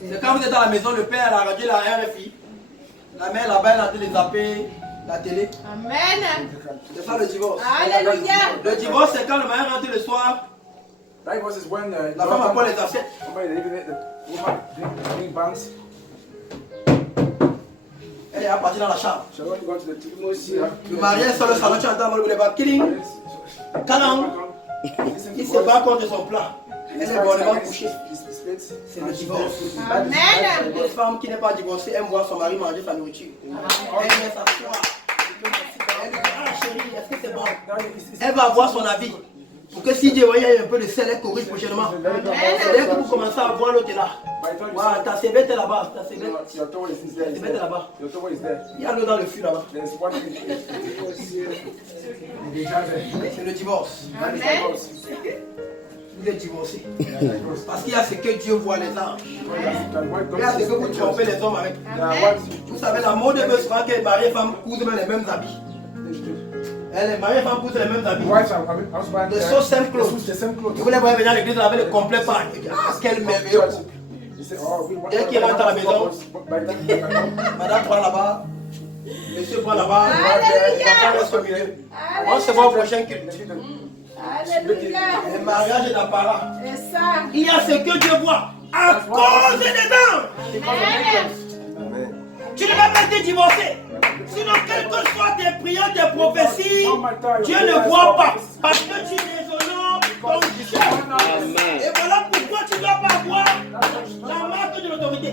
C'est quand vous êtes à la maison, le père a regardé la RFI. La mère là-bas, elle a en train de zapper la télé. Amen. C'est ça le divorce. Alléluia. Le divorce, c'est quand le mari rentre le soir. Divorce is when La femme apprend les assiettes. The woman drink banks. Elle est partie dans la chambre. So when you go to the Le mari est sur le salon, tu entends le boulevard. Killing. Canon. Il se bat contre son plan. Elle est bonnement couchée. C'est le divorce. Amen. Une femme qui n'est pas divorcée aime voir son mari manger sa nourriture. Elle vient s'asseoir. Elle dit, ah chérie, est-ce que c'est bon? Elle va avoir son avis. Pour que si Dieu voit, il y a un peu de sel, elle corrige prochainement. C'est dès que vous commencez à voir l'autre là. Voilà, ta cébette est là-bas. Ta cébette est là-bas. Il y a l'eau dans le fût là-bas. C'est le divorce. Amen. Vous êtes divorcé. Parce qu'il y a ce que Dieu voit les anges. Il y a ce que vous trompez les hommes avec. Vous savez, la mode veut souvent que mari et femme cousent les mêmes habits. Les maris et femmes cousent les mêmes habits. Des so same clothes. Vous les voyez venir à l'église avec le complet pareil. Ah, quel merveilleux couple. Dès qu'il rentre à la maison, madame prend là-bas, monsieur prend là-bas, on se voit au prochain culte. Alléluia. Le mariage est apparent. C'est ça. Il y a ce que Dieu voit à cause des anges. Amen. Tu ne vas pas te divorcer. Sinon, quelles que soient tes prières, tes prophéties, Dieu ne voit pas. Parce que tu déshonores ton chef. Et voilà pourquoi tu ne dois pas avoir la marque de l'autorité.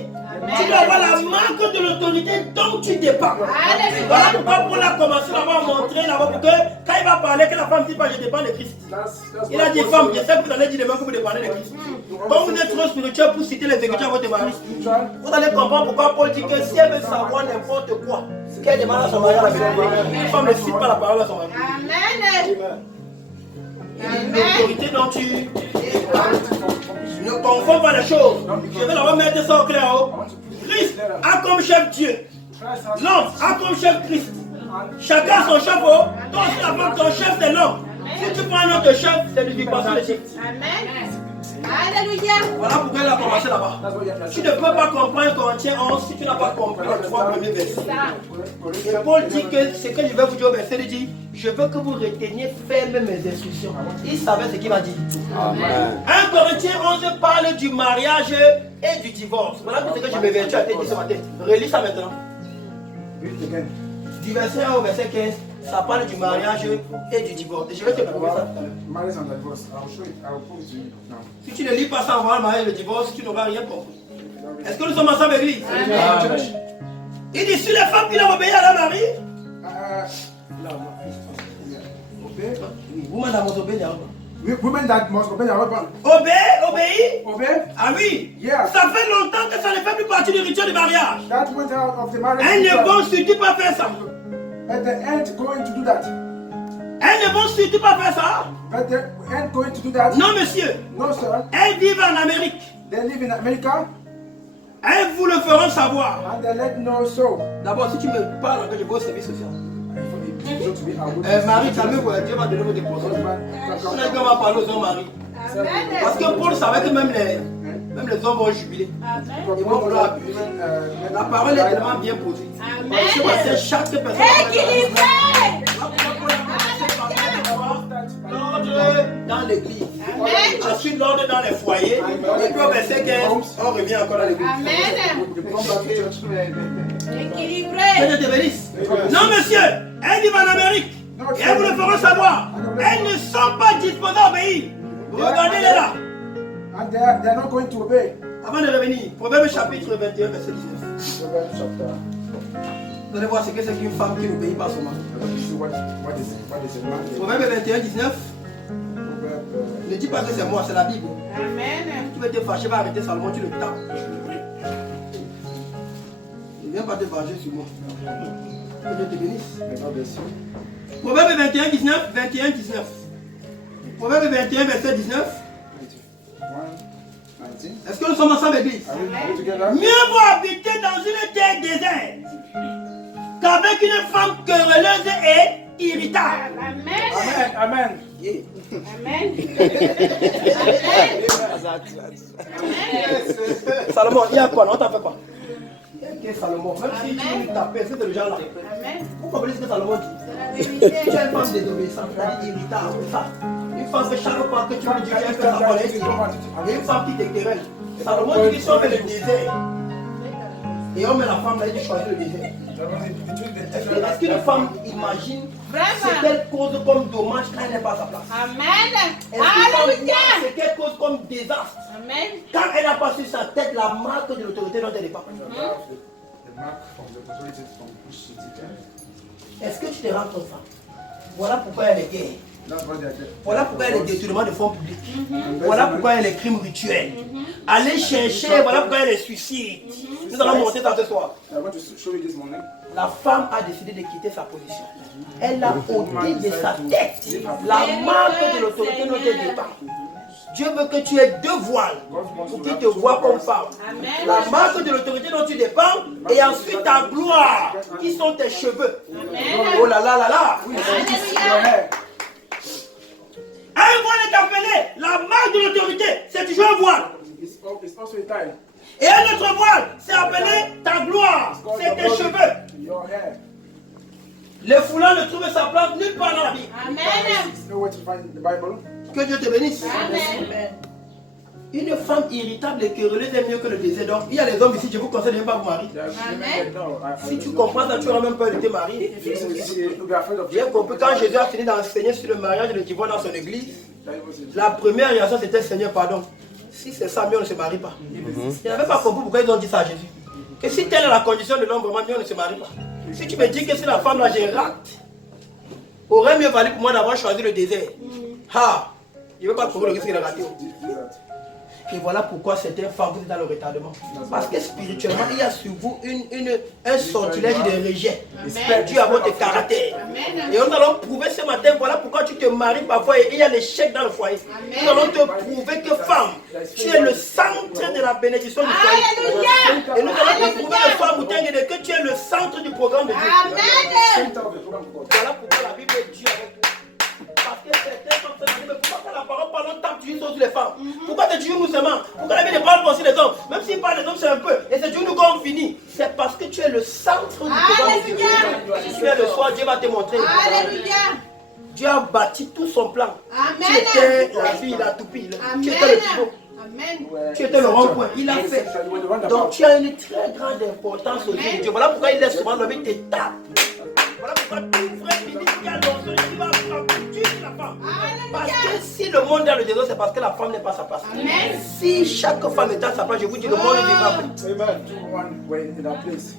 Tu dois avoir la marque de l'autorité dont tu dépends. Voilà pourquoi pour la commencer là-bas, montrer là-bas, pour que quand il va parler, que la femme dit pas je dépends de Christ. Il a dit femme, je sais que vous allez dire demain que vous dépendez de Christ. Quand vous êtes trop spirituel pour citer les écritures à votre mari, vous allez comprendre pourquoi Paul dit que si elle veut savoir n'importe quoi, qu'elle demande à son mari à la maison. Une femme ne cite pas la parole à son mari. Amen. L'autorité dont tu ne confonds pas les choses. Je vais d'abord mettre ça au clair. Christ a comme chef Dieu. L'homme a comme chef Christ. Chacun son chef. Toi aussi la femme, ton chef c'est l'homme. Si tu prends un autre chef, c'est l'usurpation de chef. Amen. Alléluia. Voilà pourquoi elle a commencé là-bas. Tu ne peux pas comprendre Corinthiens 11 si tu n'as pas compris les 3 premiers versets. Et Paul dit que ce que je vais vous dire au verset, il dit, je veux que vous reteniez ferme mes instructions. Il savait ce qu'il a dit. Amen. 1 Corinthiens 11 parle du mariage et du divorce. Voilà ce que je me vertu à te dire ce matin. Relis ça maintenant. Du verset 1 au verset 15. Ça parle du mariage et du divorce. Et je vais te prouver ça tout à l'heure. Si tu ne lis pas ça avant le mariage et le divorce, tu n'auras rien compris. Est-ce que nous sommes ensemble, église? Amen. Il dit, si les femmes qui doivent obéir à leur mari, Women that must obey their husband. obéir. Ah oui. Yeah. Ça fait longtemps que ça ne fait plus partie du rituel du mariage. That went out of the marriage. Elles ne vont surtout pas faire ça. But they ain't going to do that. Elles ne vont surtout pas faire ça. But they ain't going to do that. Non, monsieur. No, sir. Elles vivent en Amérique. They live in America. Elles vous le feront savoir. And they let know so. D'abord, si tu me parles que je vais au service social. Marie, calmez-vous, Dieu va donner vos dépenses. On a dit qu'on va parler aux hommes, Marie. Parce que Paul savait que même les hommes vont jubiler. Ils vont vouloir abuser. La parole est tellement bien posée. C'est chaque personne. L'ordre dans l'église. Ensuite, l'ordre dans les foyers. Et puis au verset 15, on revient encore dans l'église. Équilibré. Que Dieu te bénisse. Non, monsieur, elles vivent en Amérique. Et elles vous le feront savoir. Elles ne sont pas disposées à obéir. Regardez-les là. And they are not going to obey. Avant de revenir, Proverbe chapitre 21, verset 19. Vous allez voir ce que c'est qu'une femme qui n'obéit pas à son mari. Proverbe 21, 19. Ne dis pas que c'est moi, c'est la Bible. Amen. Tu veux te fâcher, va arrêter Salomon, tu le tapes. Ne viens pas te venger sur moi. Que Dieu te bénisse. Proverbe 21, 19. 21, 19. Proverbe 21, verset 19. Est-ce que nous sommes ensemble, église? Mieux vaut habiter dans une terre déserte qu'avec une femme querelleuse et irritable. Amen. Amen. Amen. Salomon, il y a quoi? Non, t'en fais pas. Il y a Salomon. Même si tu veux lui taper, est-ce que c'est le genre là? Vous comprenez ce que Salomon dit? Tu es une femme désobéissante, c'est-à-dire irritable. Une femme que chaque fois que tu lui dis qu'elle fait sa politique, et une femme qui t'éclaire. Salomon dit que si on met le désert, et on met la femme là, il dit choisir le désert. Est-ce qu'une femme imagine ce qu'elle cause comme dommage quand elle n'est pas à sa place? Amen. Est-ce qu'une femme Alléluia. voit ce qu'elle cause comme désastre Amen. quand elle n'a pas sur sa tête la marque de l'autorité dont elle n'est pas? Est-ce que tu te rends compte ça? Voilà pourquoi elle est guerre. Voilà pourquoi il y a les détournements de fonds publics. Voilà pourquoi il y a les crimes rituels. Allez chercher, voilà pourquoi il y a les suicides. Nous allons montrer ça ce soir. La femme a décidé de quitter sa position. Elle a ôté de sa tête la marque de l'autorité dont elle dépend. Dieu veut que tu aies deux voiles pour qu'il te voie comme femme. La marque de l'autorité dont tu dépends et ensuite ta gloire, qui sont tes cheveux. Oh là là là là. Un voile est appelé la marque de l'autorité, c'est toujours un voile. Et un autre voile, c'est appelé ta gloire, c'est tes cheveux. Le foulard ne trouve sa place nulle part dans la Bible. Amen. Que Dieu te bénisse. Amen. Une femme irritable et querelleuse est mieux que le désert. Donc, il y a les hommes ici, je vous conseille de ne pas vous marier. Amen. Si tu comprends ça, tu auras même peur de te marier. J'ai compris quand Jésus a fini d'enseigner sur le mariage et le divorce dans son église. La première réaction c'était Seigneur, pardon. Si c'est ça, mieux on ne se marie pas. Il n'avait pas compris pourquoi ils ont dit ça à Jésus. Que si telle est la condition de l'homme, vraiment, mieux on ne se marie pas. Si tu me dis que si la femme là, j'ai rate, aurait mieux valu pour moi d'avoir choisi le désert. Ha! Je ne veux pas courir le risque de rater. Et voilà pourquoi certaines femmes vous êtes dans le retardement. Parce que spirituellement, il y a sur vous un sortilège de rejet. Dû à votre caractère. Et nous allons prouver ce matin, voilà pourquoi tu te maries parfois et il y a l'échec dans le foyer. Nous allons te prouver que femme, tu es le centre de la bénédiction du foyer. Et nous allons te prouver le soir, Moutengue, que tu es le centre du programme de Dieu. Amen. Voilà pourquoi la Bible est Dieu avec toi. Parce que certains sont en train de dire, mais pourquoi la parole parle longtemps toujours sur les femmes? Pourquoi c'est toujours nous seulement? Pourquoi la Bible ne parle pas aussi les hommes? Même s'il parle des hommes, c'est un peu. Et c'est toujours nous qu'on finit. C'est parce que tu es le centre du programme de Dieu. Si tu es le soir, Dieu va te montrer. Alléluia. Dieu a bâti tout son plan. Amen. Tu étais la fille, la toupie. Tu étais le pivot. Amen. Tu étais le rond-point. Il a fait. Donc tu as une très grande importance aux yeux de Dieu. Voilà pourquoi il laisse souvent l'homme te tape. Voilà pourquoi tout frère ministre qui a l'onction, il va frapper la femme. Parce que si le monde a le désordre, c'est parce que la femme n'est pas à sa place. Amen. Si chaque femme est à sa place, je vous dis, le monde vivra plus.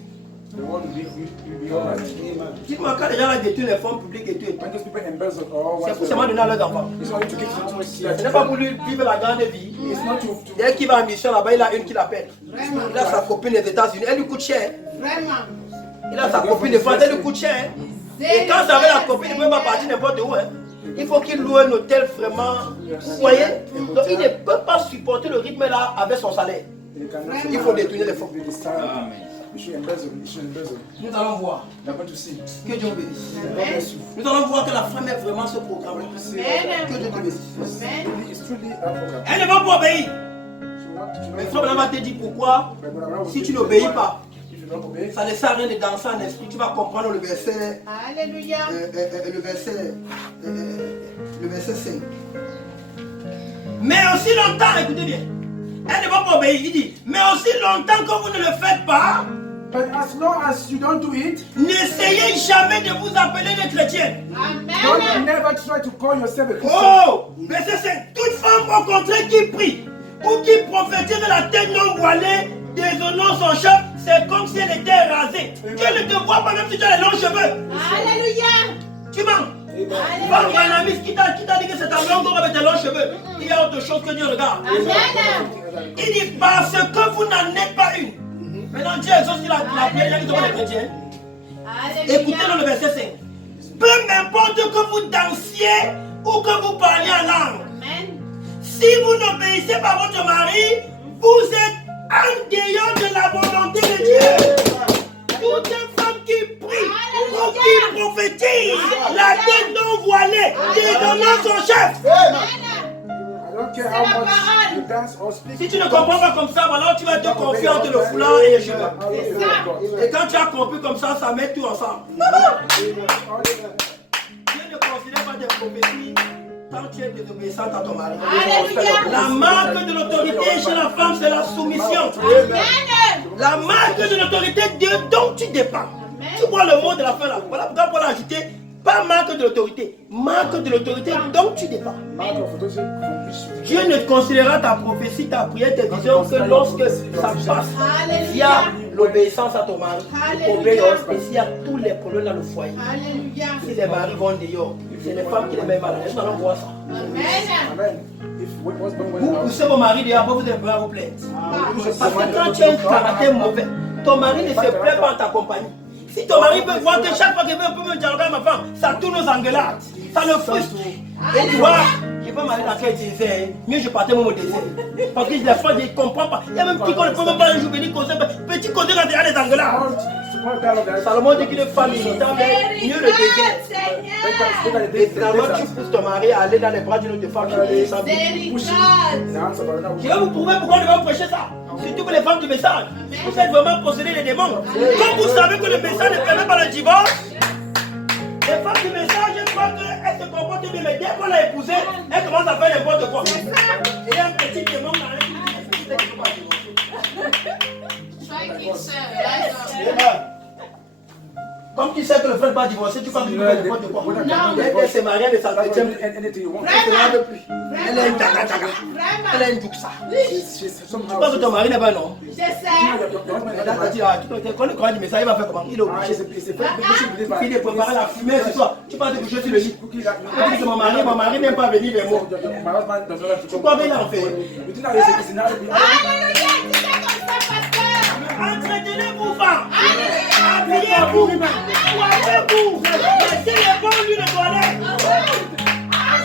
Dites-moi, quand les gens détruisent les femmes publiques et tout, c'est pour seulement donner à leurs enfants. Ce n'est pas pour lui vivre la grande vie. Dès qu'il va en mission là-bas, il a une qui l'appelle. Il a sa copine des États-Unis, elle lui coûte cher. Vraiment. Il a sa copine de France, elle lui coûte cher. Et quand ça avec la copine, il ne peut pas partir n'importe où. Il faut qu'il loue un hôtel vraiment. Vous voyez? Donc il ne peut pas supporter le rythme là avec son salaire. Il faut détourner les fonds. Nous allons voir. Que Dieu vous bénisse. Nous allons voir que la femme est vraiment ce programme. Que Dieu te bénisse. Elle ne va pas obéir. Mais frère, va te dire pourquoi. Si tu n'obéis pas, ça ne sert à rien de danser en esprit. Tu vas comprendre le verset. Alléluia. Le verset 5. Mais aussi longtemps, écoutez bien. Elle ne va pas obéir. Il dit, mais aussi longtemps que vous ne le faites pas. But as long as you don't do it, n'essayez jamais de vous appeler des chrétiens. Don't never try to call yourself a Christian. Oh, verset 5. Toute femme au contraire qui prie ou qui prophétise de la tête non voilée, déshonore son chef, c'est comme si elle était rasée. Dieu ne te voit pas même si tu as les longs cheveux. Alléluia. Tu mens. Va voir un ami qui t'a dit que c'est ta longue robe avec tes longs cheveux. Il y a autre chose que Dieu regarde. Amen. Il dit parce que vous n'en êtes pas une. Maintenant Dieu exauce la prière qui demande les chrétiens. Écoutez dans le verset 5. Peu m'importe que vous dansiez ou que vous parliez en langue. Amen. Si vous n'obéissez pas à votre mari, vous êtes en dehors de la volonté de Dieu. Toute femme qui prie ou qui prophétise, la tête non voilée, déshonore son chef. I don't care how la much parole. you dance or speak. Si tu ne comprends pas comme ça, alors tu vas te confier entre le foulard et les cheveux. C'est ça. Et quand tu as compris comme ça met tout ensemble. Dieu ne considère pas des prophéties tant tu es désobéissante à ton mari. Alléluia. La marque de l'autorité chez la femme, c'est la soumission. Amen. La marque de l'autorité dont tu dépends. Tu vois le mot de la fin là. Voilà pourquoi Paul a ajouté pas marque de l'autorité, marque de l'autorité dont tu dépends. Dieu ne considérera ta prophétie, ta prière, tes visions que lorsque ça passe via l'obéissance à ton mari. Obéissance et s'il y a tous les problèmes dans le foyer. Alléluia. Si les maris vont dehors, c'est les femmes qui les mettent mal à l'aise. Nous allons voir ça. Amen. Vous poussez vos maris dehors, vous devez vous plaindre. Parce que quand tu as un caractère mauvais, ton mari ne se plaît pas en ta compagnie. Si ton mari peut voir que chaque fois qu'il veut un peu me dialoguer avec ma femme, ça tourne aux engueulades, ça le frustre. Et tu vois, je peux m'aller dans quel désert, mieux je partais mon désert. Parce que des fois je ne comprends pas. Il y a même petit qu'on ne peut même pas un jour venir causer. Petit côté quand il y a des engueulades. Salomon dit qu'une femme irritable est mieux le désert. Et finalement tu pousses ton mari à aller dans les bras d'une autre femme qui descend. Je vais vous prouver pourquoi je vais vous prêcher ça. Surtout pour les femmes du message. Vous êtes vraiment possédés des démons. Comme vous savez que le message ne permet pas le divorce, les femmes du message, je crois qu'elles se comportent bien, mais dès qu'on l'a épousée, elles commencent à faire n'importe quoi. Et un petit démon dans elle qui dit qu'elle ne peut pas divorcer. Comme tu sais que le frère ne va pas divorcer, tu crois que tu peux faire n'importe quoi. Elle s'est mariée, elle s'entretient. Elle ne veut plus. Elle est une tchaga. Elle est une juxa. Tu penses que ton mari n'est pas un homme? Je sais. Quand le courant du message, il va faire comment? Il est obligé. Il est préparé la fumée sur toi. Tu penses que je suis le lit. Tu dis que mon mari n'aime pas venir vers moi. Tu crois bien en fait? Alléluia. Dis ça comme ça, pasteur. Entretenez-vous, femmes. Habillez-vous. Coiffez-vous. Laissez les bons lui de toilette.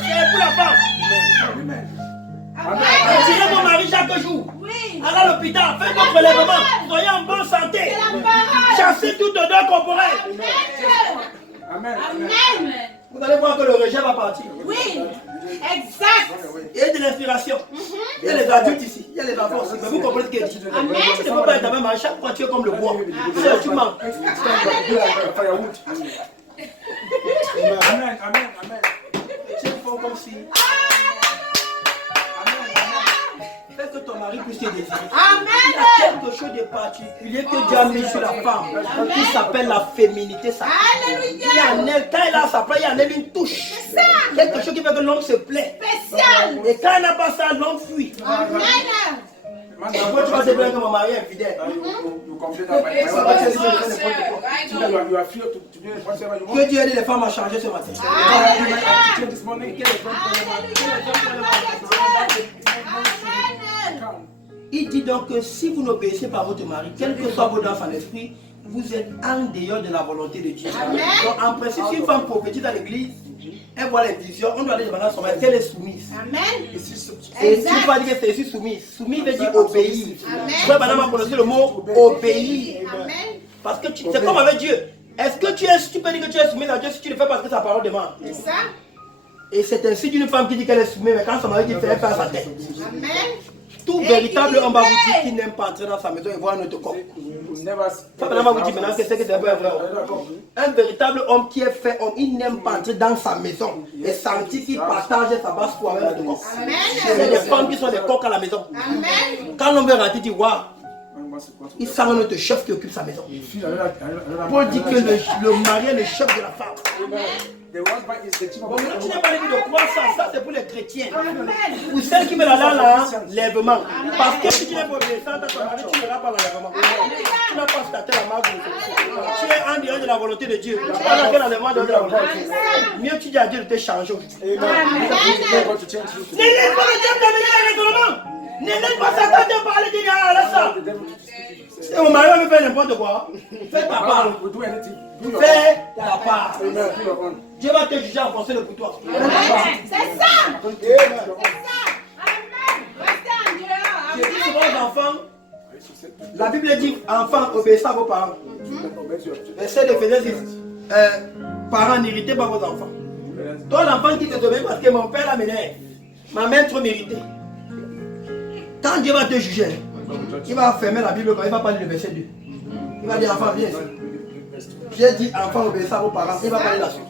C'est pour la femme. Attirez vos maris chaque jour. Oui. Allez à l'hôpital, faites votre relèvement. Soyez en bonne santé. C'est la parole. Chassez toute odeur corporelle. Amen. Amen. Vous allez voir que le rejet va partir. Oui. Exact. Il y a de l'inspiration. Il y a les adultes ici. Il y a les enfants aussi. Mais vous comprenez ce qu'il dit. Amen. Tu ne peux pas être ta même à chaque fois tu es comme le bois. Tu manques. Amen, amen, amen. Tu fais comme si. Fais que ton mari puisse te désirer. Amen. Il y a quelque chose de particulier que Dieu a mis sur la femme qui s'appelle la féminité sacrée. Alléluia. Il y a en elle, quand elle a sa place, il y a en elle une touche. Quelque chose qui fait que l'homme se plaît. Spécial. Et quand elle n'a pas ça, l'homme fuit. Amen. Pourquoi tu vas te plaindre que mon mari est infidèle? Que Dieu aide les femmes à changer ce matin. Il dit donc que si vous n'obéissez pas à votre mari, quel que soit vos danses en esprit, vous êtes en dehors de la volonté de Dieu. Amen. Donc en principe, si une femme prophétise dans l'église, elle voit les visions, on doit aller demander à son mari qu'elle est soumise. Amen. Et si tu vas dire que c'est soumise, soumise veut dire obéir. Amen. Tu vois, madame a prononcé le mot obéir. Amen. Parce que c'est comme avec Dieu. Est-ce que tu peux dire que tu es soumise à Dieu si tu le fais parce que sa parole demande? C'est ça. Et c'est ainsi d'une femme qui dit qu'elle est soumise, mais quand son mari dit fait, elle fait à sa tête. Amen. Tout véritable homme va vous dire qu'il n'aime pas entrer dans sa maison et voir un autre corps. Ça va vous dire maintenant que c'est un vrai homme. Un véritable homme qui est fait homme, il n'aime pas entrer dans sa maison et sentir qu'il partage sa base pour avec un autre corps. Amen. C'est des femmes qui sont des coqs à la maison. Amen. Quand l'homme veut rentrer, il dit waouh, il sent un autre chef qui occupe sa maison. Paul dit que le mari est le chef de la femme. Bon, tu n'as pas envie de croire ça c'est pour les chrétiens. Pour celles qui me la l'enlèvement. Parce que si tu n'es pas obéissant à ton mari, tu n'auras pas l'enlèvement. Tu n'as pas staté la marque. Tu es en dehors de la volonté de Dieu. Tu n'as pas l'enlèvement de la volonté de Dieu. Mieux tu dis à Dieu de te changer aujourd'hui. Ne laisse pas le diable t'amener dans les raisonnements. Ne laisse pas Satan te parler de ça. Si mon mari veut faire n'importe quoi, fais ta part. Fais ta part. Dieu va te juger en fonction de pour toi. C'est ça. C'est ça. Amen. Restez en dehors. Je dis souvent aux enfants, la Bible dit enfants, obéissez à vos parents. Verset de Ephésiens 6. Parents, n'héritez pas vos enfants. Toi, l'enfant qui te demande parce que mon père l'a m'énerve, ma mère trop méritée. Quand Dieu va te juger, il va fermer la Bible quand il va parler du verset 2. Il va dire, enfant, viens ici. J'ai dit, enfant, obéissez à vos parents. Il va parler la suite.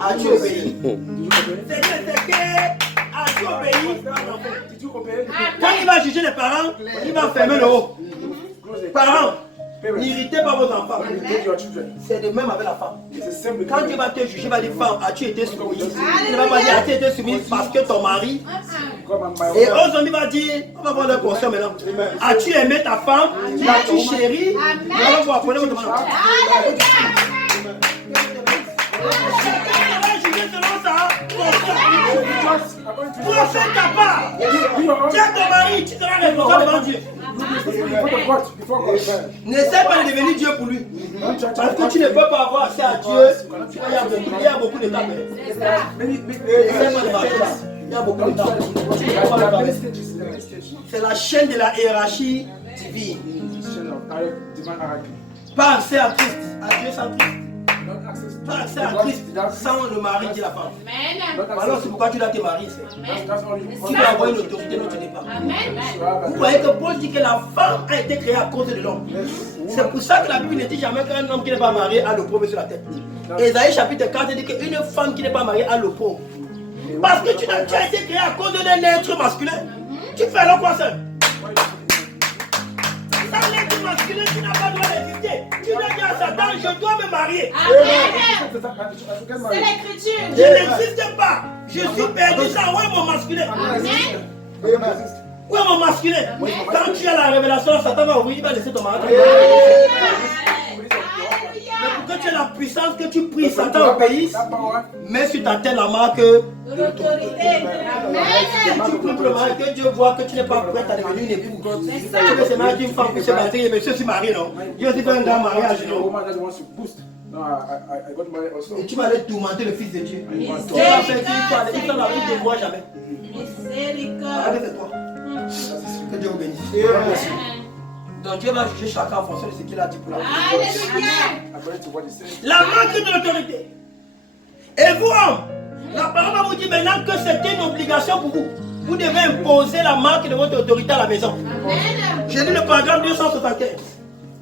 As-tu obéi? C'est que as-tu obéi? Quand il va juger les parents, il va fermer le haut. Parents, n'irritez pas vos enfants. C'est de même avec la femme. Quand Dieu va te juger, il va dire, femme, as-tu été soumise? Il ne va pas dire, as-tu été soumise parce que ton mari. Et aux hommes, il va dire, on va voir leur conscience maintenant. As-tu aimé ta femme? L'as-tu chérie? On va voir, prenez votre main. Chacun va juger selon ça. Toi, fais ta part. Tiens ton mari, tu seras responsable devant Dieu. N'essaie pas de devenir Dieu pour lui. Parce que tu ne peux pas avoir accès à Dieu. Il y a beaucoup d'étapes. N'essaie pas de marcher là. Il y a beaucoup d'étapes. C'est la chaîne de la hiérarchie divine. Pas accès à Christ, à Dieu sans Christ. Pas accès à Christ sans le mari qui est la femme. Alors c'est pourquoi tu dois te marier. Tu dois avoir une autorité dont tu n'es pas. Vous voyez que Paul dit que la femme a été créée à cause de l'homme. C'est pour ça que la Bible ne dit jamais qu'un homme qui n'est pas marié a le pauvre sur la tête. Ésaïe chapitre 4 dit qu'une femme qui n'est pas mariée a le pauvre. Parce que tu as été créé à cause d'un être masculin. Tu fais alors quoi seul? Sans l'être masculin, tu n'as pas le droit d'exister. Tu dois dire à Satan, je dois me marier. C'est l'écriture. Je n'existe pas. Je suis perdu sans où est mon masculin? Où est mon masculin? Quand tu as la révélation, Satan va ouvrir, il va laisser ton mari. Mais pour que tu aies la puissance, que tu pries, Satan obéisse, mets sur ta tête la marque de l'autorité. Tu pries pour le mari, que Dieu voit que tu n'es pas prête à devenir une épouse. Tu veux se marier avec une femme pour se marier, mais je suis marié, non? Dieu aussi fait un grand mariage. Et tu vas aller tourmenter le Fils de Dieu. Tu vas faire qu'il ne te voit jamais. Arrête de toi. Que Dieu vous bénisse. Donc Dieu va juger chacun en fonction de ce qu'il a dit pour la vie. La marque de l'autorité. Et vous, hommes, la parole va vous dire maintenant que c'est une obligation pour vous. Vous devez imposer la marque de votre autorité à la maison. J'ai lu le paragraphe 275.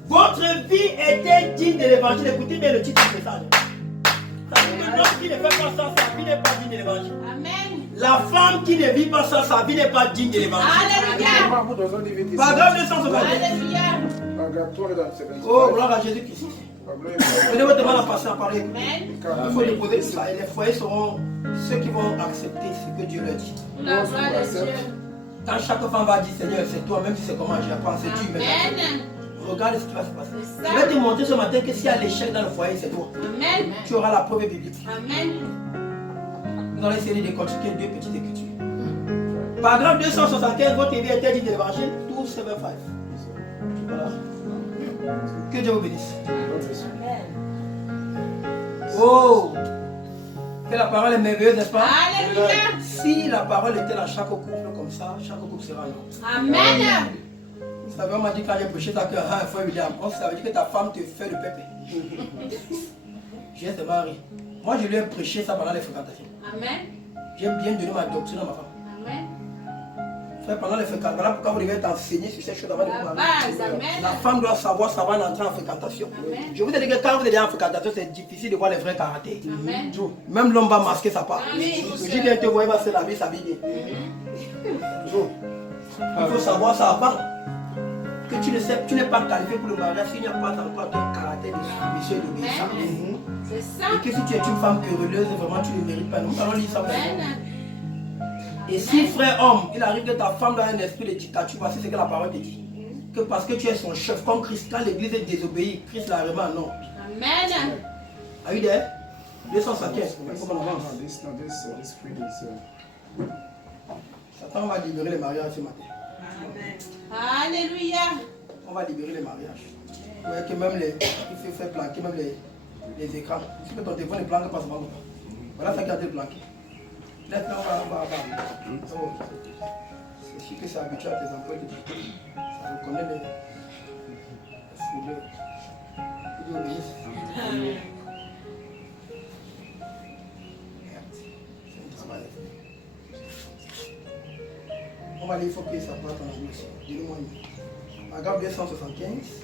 Votre vie était digne de l'évangile. Écoutez bien le titre du message. Ça veut dire que l'homme qui ne fait pas ça, sa vie n'est pas digne de l'évangile. La femme qui ne vit pas ça, sa vie n'est pas digne de l'évangile. Paragraphe 275. Oh, gloire à Jésus-Christ. Venez votre demande à passer à parler. Il faut déposer ça et les foyers seront ceux qui vont accepter ce que Dieu leur dit. Quand chaque femme va dire Seigneur, c'est toi, même si c'est comment j'apprends, c'est Dieu. Regarde ce qui va se passer. Je vais te montrer ce matin que s'il y a l'échec dans le foyer, c'est toi. Tu auras la preuve biblique. Nous allons essayer de décortiquer deux petites écritures. Paragraphe 275, votre vie était dit de l'évangile, 275. Voilà. Que Dieu vous bénisse. Oh! Que la parole est merveilleuse, n'est-ce pas? Alléluia. Si la parole était dans chaque couple comme ça, chaque couple sera là. Amen. Ça veut dire quand j'ai prêché ça que frère William, ça veut dire que ta femme te fait le pépé. J'ai ce mari. Moi je lui ai prêché ça pendant les fréquentations. Amen. J'ai bien donné ma doctrine à ma femme. Amen. Frère, pendant les fréquentations, voilà pourquoi vous devez t'enseigner sur ces choses avant de vous marier. Amen. La femme doit savoir ça va entrer en fréquentation. Amen. Je vous ai dit que quand vous êtes en fréquentation, c'est difficile de voir les vrais caractères. Amen. Même l'homme va masquer sa part. Amen. Je viens te voir, il va se laver, s'habiller. Il faut savoir ça avant. Que tu n'es pas qualifié pour le mariage s'il n'y a pas encore un caractère de soumission et d'obéissance. C'est ça. Et que si tu es une femme querelleuse, vraiment tu ne mérites pas. Nous allons lire ça. Amen. Et si frère homme, il arrive que ta femme a un esprit de dictature, voici ce que la parole te dit. Que parce que tu es son chef, comme Christ, quand l'église est désobéie, Christ la remet non. Amen. Are you there? 275. Comment on avance? Satan va libérer les mariages ce matin. Alléluia. On va libérer les mariages. Vous voyez que même il faut faire planquer même les écrans. Si ton téléphone ne planque pas, ça va pas. Voilà ça qui a été planqué. Maintenant, on va. Oh. C'est sûr que c'est habituel à tes emplois. Ça reconnaît les fouleurs. Dieu obéisse. Amen. C'est un travail. On va aller, il faut que ça parte en anglais aussi. Dis-le-moi. Paragraphe 275.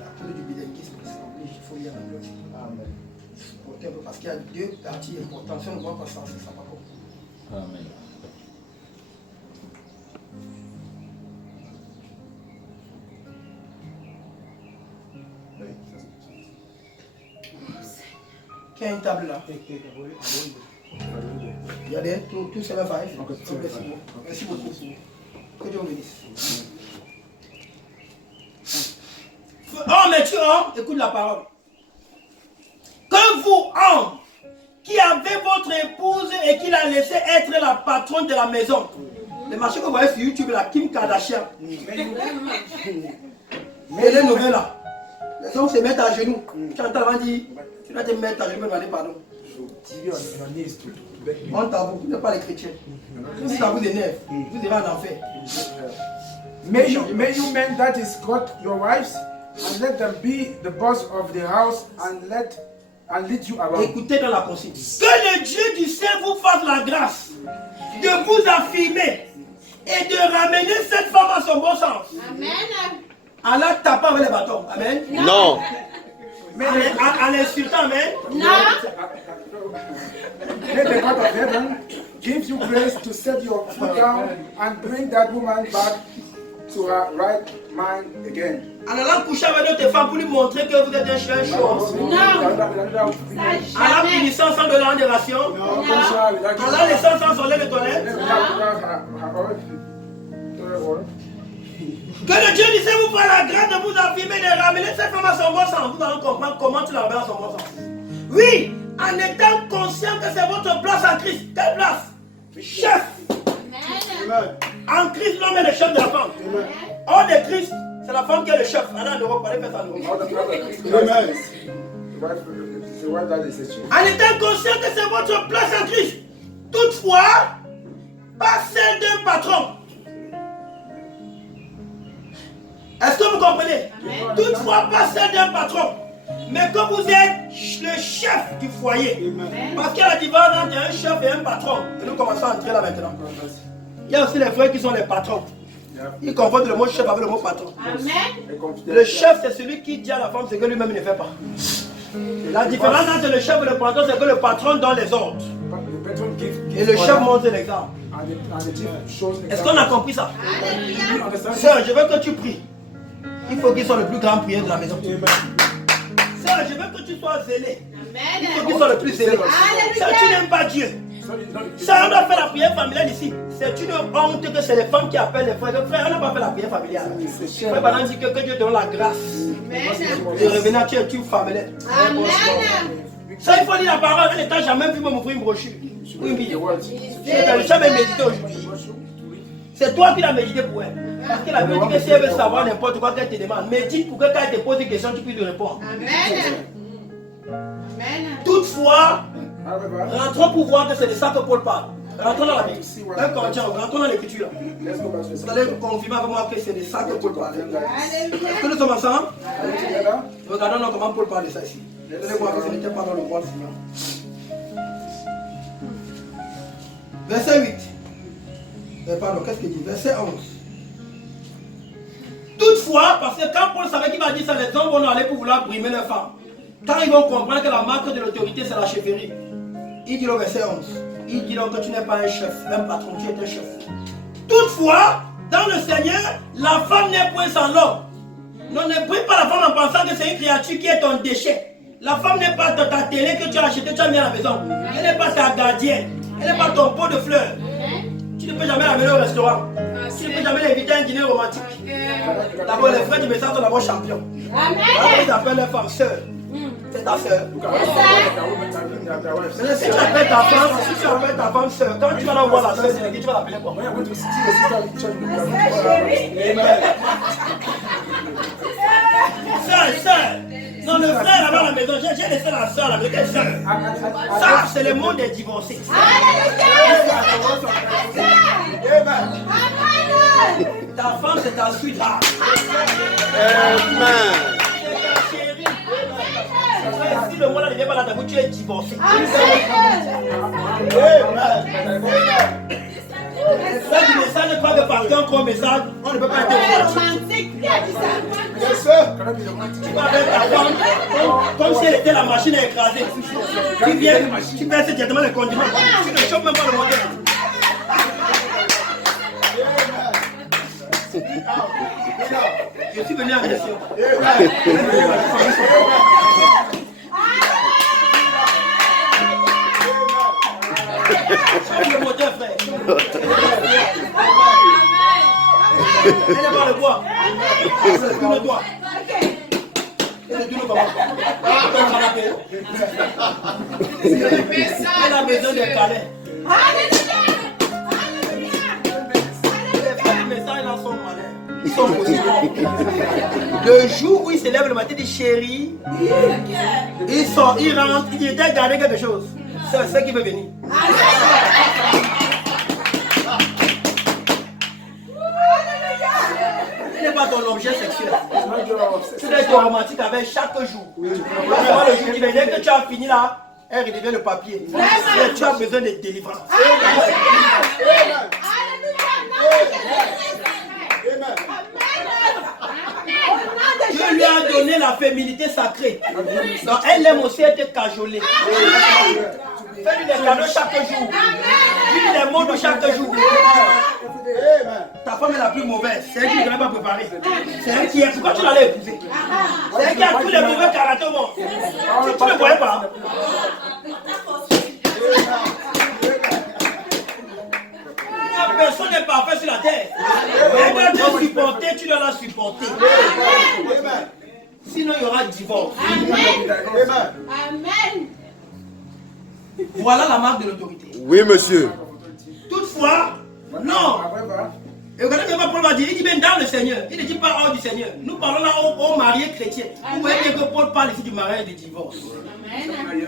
À cause du bilinguisme, il faut lire l'anglais. Amen. Parce qu'il y a deux parties importantes. Si on ne voit pas ça, ça ne sera pas compris. Amen. Qui a une table là? Il y a des tout c'est la five. Merci beaucoup. Que Dieu vous bénisse. Oh, mais tu homme, écoute la parole. Que vous, homme, qui avez votre épouse et qui l'a laissé être la patronne de la maison. Les marchés que vous voyez sur YouTube, la Kim Kardashian. Mais les nouvelles là. Les hommes se mettent à genoux. Tu entends avant dire, tu dois te mettre à genoux et demander pardon. On t'a beaucoup, n'est pas les chrétiens. Si ça vous énerve, vous irez en enfer. May you men that is got your wives and let them be the boss of the house and lead you around. Écoutez dans la consigne. Que le Dieu du ciel vous fasse la grâce de vous affirmer et de ramener cette femme à son bon sens. Amen. En la tapant avec les bâtons. Amen. Non. En l'insultant. Amen. Non. May the God of heaven give you grace to set your foot down and bring that woman back to her right mind again. En allant coucher avec d'autres femmes pour lui montrer que vous êtes un chien chaud. Non. En la punissant sans donner de ration. En la laissant sans soleil de toilette. Que le Dieu du ciel vous fasse la grâce de vous affirmer, de ramener cette femme à son bon sens. Vous allez comprendre comment tu la ramènes à son bon sens. Oui, en étant conscient que c'est votre place en Christ. Quelle place? Chef. Amen. En Christ, l'homme est le chef de la femme. Hors de Christ, c'est la femme qui est le chef. Allez en Europe, allez faire ça en Europe. En étant conscient que c'est votre place en Christ. Toutefois, pas celle d'un patron. Est-ce que vous comprenez? Amen. Toutefois, pas celle d'un patron. Mais que vous êtes le chef du foyer. Amen. Parce qu'il y a la différence entre un chef et un patron. Et nous commençons à entrer là maintenant. Il y a aussi les frères qui sont les patrons. Ils confondent le mot chef avec le mot patron. Amen. Le chef, c'est celui qui dit à la femme ce que lui-même ne fait pas. La différence entre le chef et le patron, c'est que le patron donne les ordres. Et le chef montre l'exemple. Est-ce qu'on a compris ça? Alléluia. Sœur, je veux que tu pries. Il faut qu'il soit le plus grand prieur de la maison. Sœur, je veux que tu sois zélé. Il faut Amen. qu'il soit le plus zélé. Alléluia. Sœur, tu n'aimes pas Dieu. Ça, on doit faire la prière familiale ici. C'est une honte que c'est les femmes qui appellent les frères. Frère, on n'a pas fait la prière familiale. Frère, pendant dit que Dieu donne la grâce Amen. de revenir à Dieu et tu familiale. Amen. Ça, il faut lire la parole. Elle n'a jamais vu m'ouvrir une brochure. Ou une vidéo. Je n'ai jamais médité aujourd'hui. C'est toi qui l'as médité pour elle. Parce qu'elle a dit que si elle veut savoir n'importe quoi qu'elle te demande, médite pour que quand elle te pose une question, tu puisses lui répondre. Amen. Amen. Toutefois, rentrons pour voir que c'est de ça que Paul parle. Rentrons dans la Bible. Un Corinthien, rentrons dans l'écriture. Vous allez confirmer avec moi que c'est de ça que Paul parle. Est-ce que nous sommes ensemble? Regardons comment Paul parle de ça ici. Vous allez voir que ce n'était pas dans le roi du Seigneur. Verset 8. Pardon, qu'est-ce qu'il dit? Verset 11. Toutefois, parce que quand Paul savait qu'il va dire ça, les hommes vont aller pour vouloir brimer leurs femmes. Quand ils vont comprendre que la marque de l'autorité, c'est la chefferie. Il dit au verset 11. Il dit donc que tu n'es pas un chef, un patron, tu es un chef. Toutefois, dans le Seigneur, la femme n'est point sans l'homme. Non, ne brille pas la femme en pensant que c'est une créature qui est ton déchet. La femme n'est pas ta télé que tu as acheté, tu as mis à la maison. Elle n'est pas ta gardienne. Elle n'est pas ton pot de fleurs. Tu ne peux jamais l'amener au restaurant. Tu ne peux jamais l'inviter à un dîner romantique. D'abord, les frères du message sont d'abord champions. Amen. Ils appellent leur femme sœur. C'est ta sœur. Mais si tu appelles ta femme sœur, quand tu vas la voir la sœur, tu vas l'appeler quoi? Sœur. Non, le frère là-bas à la maison, j'ai laissé la sœur là, mais quelle sœur? Ça, c'est le monde des divorcés. Alléluia. Ta femme, c'est ta sweetheart. Amen. Si le mois-là ne vient pas dans ta bouche, tu es divorcé. Ça, du message, ne crois que par un message, on ne peut pas être romantique. Tu vas avec ta femme, comme si elle était la machine à écraser. Tu viens, tu baisses directement le condiment. Tu ne chauffes même pas le moteur. Je suis venu en mission. Le moteur, frère. Elle est par le bois. C'est tout le doigt. Elle est tout le comment. Elle a besoin de câlins. Les messages là sont malins. Ils sont possibles. Le jour où il se lève le matin, il dit chérie, il sort, il rentre, il dit gardé quelque chose. C'est ça qui veut venir. Ce n'est pas ton objet sexuel. Tu dois être romantique avec chaque jour. Le jour qui vient, dès que tu as fini là, elle redevient le papier. Tu as besoin de délivrance. Dieu lui a donné la féminité sacrée. Donc elle aime aussi être cajolée. Fais-lui des cadeaux chaque jour. Dis-lui des mots de chaque jour. Ta femme est la plus mauvaise. C'est elle qui ne t'avait pas préparé. C'est elle qui est. Pourquoi tu l'allais épouser? C'est elle qui a tous les mauvais caractères au monde. Tu ne le voyais pas. Personne n'est parfait sur la terre. Elle doit te supporter, tu dois la supporter. Sinon, il y aura divorce. Amen. Voilà la marque de l'autorité. Oui, monsieur. Toutefois, non. Et regardez comment Paul va dire. Il dit même dans le Seigneur. Il ne dit pas hors du Seigneur. Nous parlons là aux mariés chrétiens. Vous voyez bien que Paul parle ici du mariage et du divorce.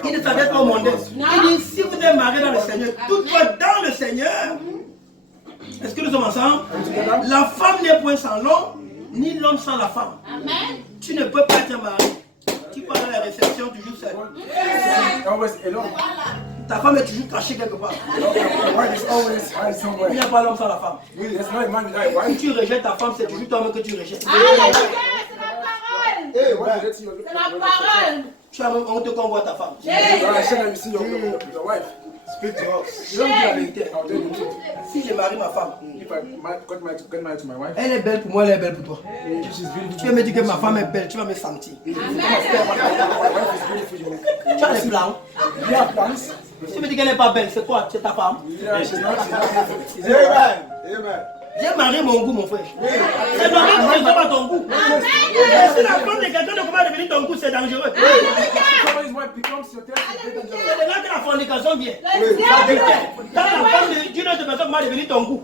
Il ne s'adresse pas au monde. Il dit si vous êtes mariés dans le Seigneur, toutefois dans le Seigneur. Est-ce que nous sommes ensemble? La femme n'est point sans l'homme, ni l'homme sans la femme. Amen. Tu ne peux pas être marié. Tu pars dans la réception toujours seul. Ta femme est toujours cachée quelque part. Il n'y a pas l'homme sans la femme. Si tu rejettes ta femme, c'est toujours toi-même que tu rejettes. Alléluia, c'est la parole. C'est la parole. Tu as on te convoite ta femme. Je vais vous dire la vérité. Si je marie ma femme, elle est belle pour moi, elle est belle pour toi. Tu vas me dire que ma femme est belle, tu vas me sentir. Tu as les plans. Si tu me dis qu'elle n'est pas belle, c'est quoi? C'est ta femme? J'ai marié mon goût, mon frère. C'est normal que ce ne soit pas ton goût. Si la femme de quelqu'un ne peut pas devenir ton goût, c'est dangereux. C'est là que la fornication vient. Quand la femme d'une autre personne commence à devenir ton goût,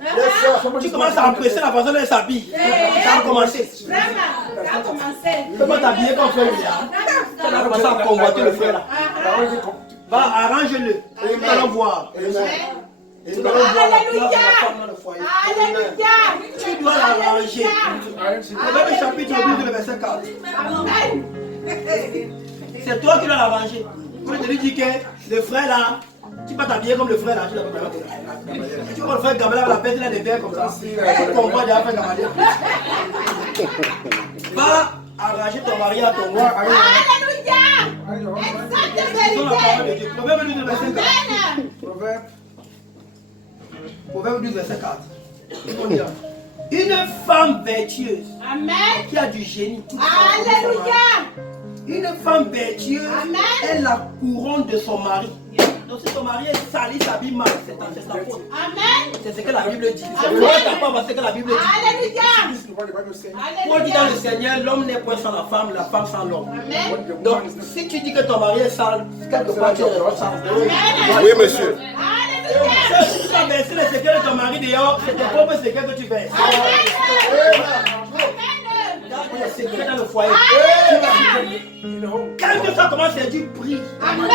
tu commences à apprécier la façon dont elle s'habille. Ça a commencé. Ça a commencé. Tu peux pas t'habiller comme frère. Tu vas commencer à convoiter le frère là. Va, arrange-le. Nous allons voir. Et nous allons voir la place de la femme dans le foyer. Alléluia. Tu dois l'arranger. Proverbe chapitre 12, le verset 4. Amen. C'est toi qui dois l'arranger. Quand je te dis que le frère là, tu vas t'habiller comme le frère là, tu l'as pas. Tu vois le frère Gamaliel la pète là des verres comme ça. Tu comprends déjà frère Gamaliel. Va arranger ton mari à ton roi. Alléluia. C'est la parole de Dieu. Proverbe 12, le verset 4. Proverbe 12, verset 4. Une femme vertueuse Amen. qui a du génie. Alléluia. Une femme vertueuse Amen. est la couronne de son mari. Donc si ton mari est sali, s'habille mal, c'est ta faute. Amen. C'est ce que la Bible dit. C'est Amen. ce que la Bible dit. Alléluia. Pour dire dans le Seigneur, l'homme n'est point sans la femme sans l'homme. Amen. Donc si tu dis que ton mari est sale, quelque part tu es sale. Oui, monsieur. Alléluia. Si tu as versé le secret de ton mari dehors, c'est ton propre secret que tu verses. Garde le secret dans le foyer. Quel que soit comment c'est dit, prie. Amen.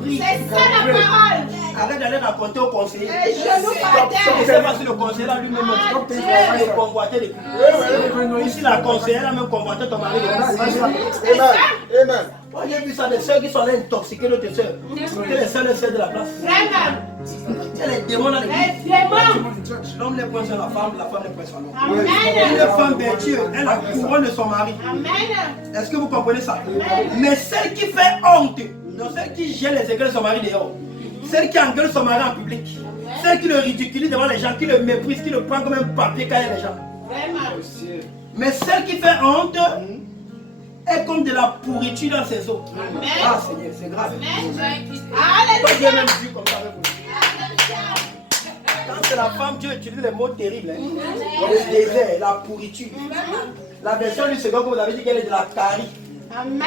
Prie. C'est ça la parole. Arrête d'aller raconter au conseiller. Les genoux par terre. Je ne sais pas si le conseiller là lui-même il convoitait les coups. Si la conseillère a même convoité ton mari. Amen. Moi j'ai vu ça, des soeurs qui sont là intoxiquées de tes soeurs. C'est les seules de la place. Vraiment. C'est les démons dans l'église. Les démons. L'homme les points sur la femme les points sur l'homme. Amen. Une femme vertueuse, elle a la couronne de son mari. Amen. Est-ce que vous comprenez ça? Mais celle qui fait honte, donc celle qui gêne les églises de son mari dehors, celle qui engueule son mari en public, celle qui le ridiculise devant les gens, qui le méprise, qui le prend comme un papier quand il y a les gens. Vraiment. Mais celle qui fait honte est comme de la pourriture dans ses os. Ah Seigneur, c'est grave. Toi, Dieu même dit comme ça avec vous. Quand c'est la femme, Dieu utilise les mots terribles. Le désert, la pourriture. La version du second que vous avez dit qu'elle est de la carie. Amen.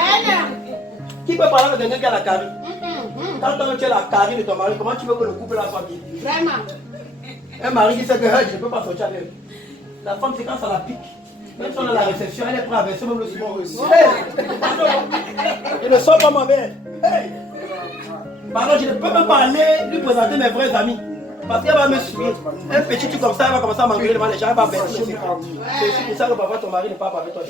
Qui peut parler avec quelqu'un qui a la carie? Quand tu as la carie de ton mari, comment tu veux que le couple là soit bien? Vraiment. Un mari qui sait que je ne peux pas sortir avec elle. La femme, c'est quand ça la pique. Même si on a la réception, elle est prête à verser même le ciment. Je ne sors pas ma mère. Hey. Pardon, je ne peux même pas aller lui présenter mes vrais amis. Parce qu'elle va me suivre. Un petit truc comme ça, elle va commencer à m'engueuler devant les gens, elle va verser. C'est pour ça que parfois ton mari n'est pas avec toi.